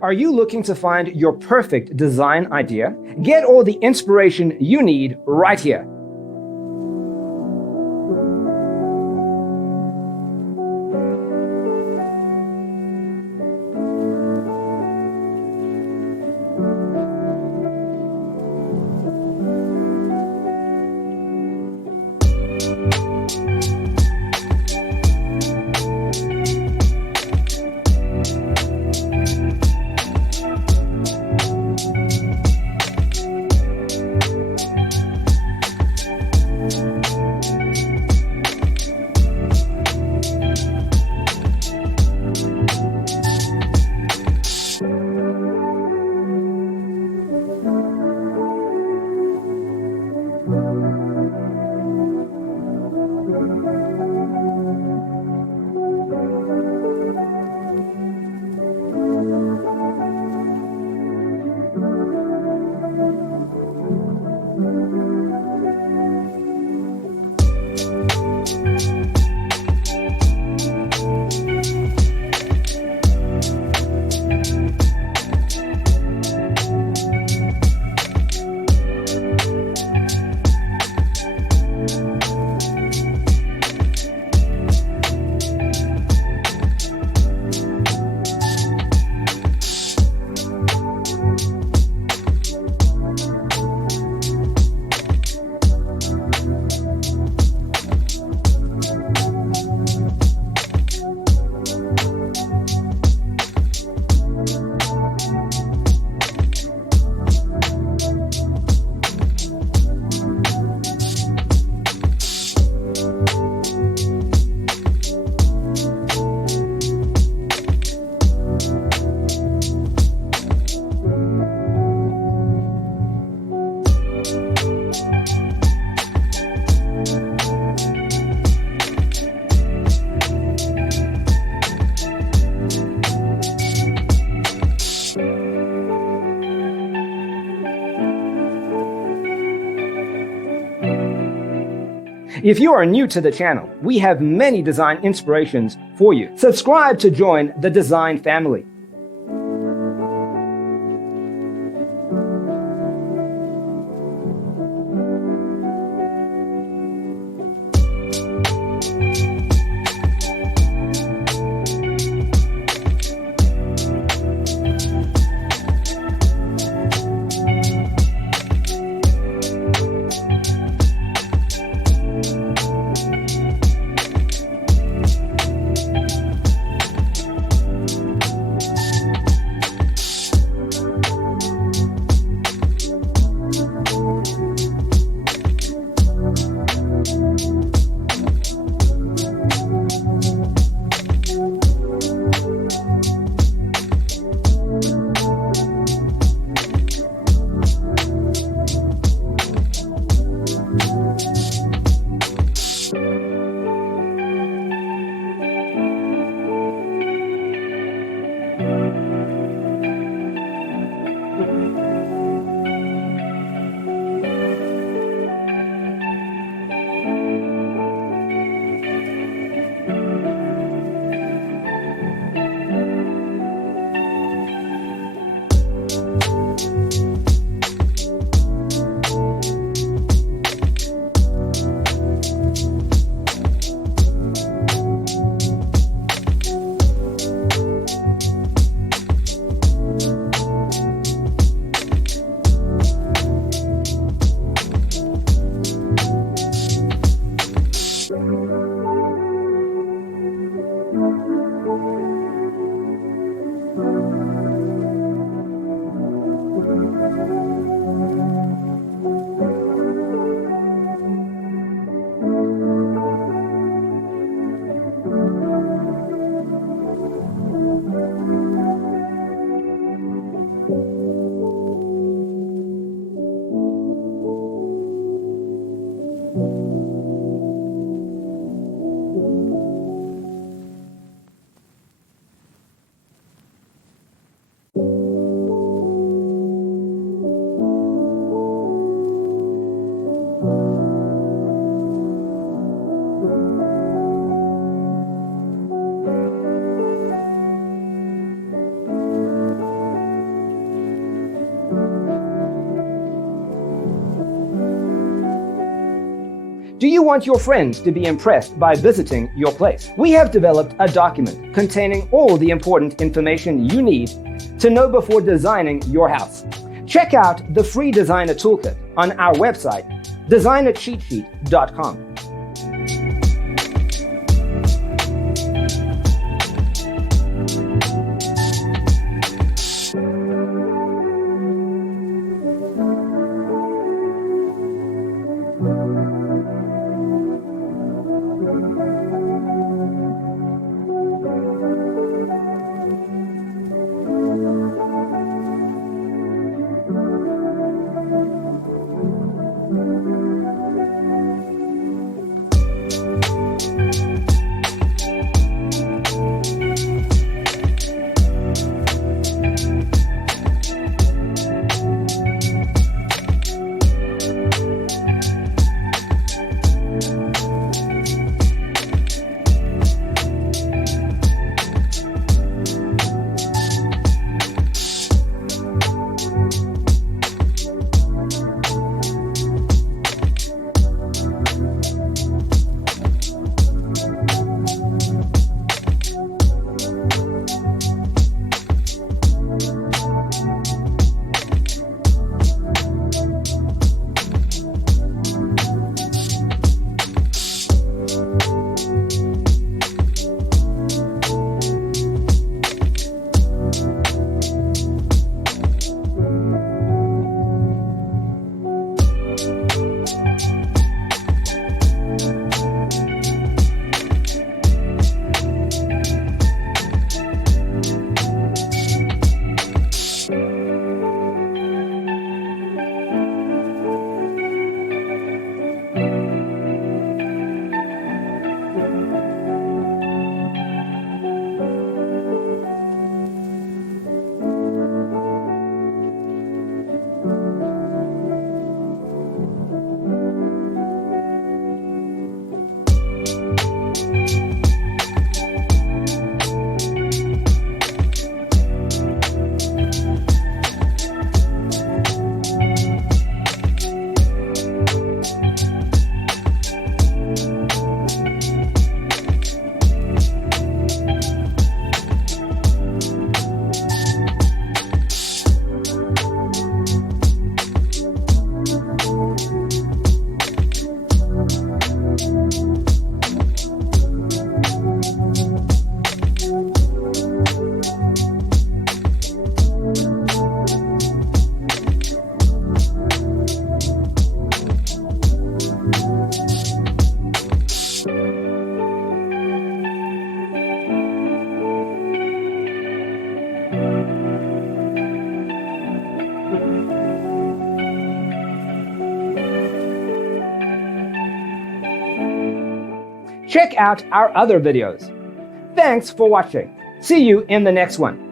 Are you looking to find your perfect design idea? Get all the inspiration you need right here. If you are new to the channel, we have many design inspirations for you. Subscribe to join the design family. Do you want your friends to be impressed by visiting your place? We have developed a document containing all the important information you need to know before designing your house. Check out the free designer toolkit on our website, designercheatsheet.com. Check out our other videos. Thanks for watching. See you in the next one.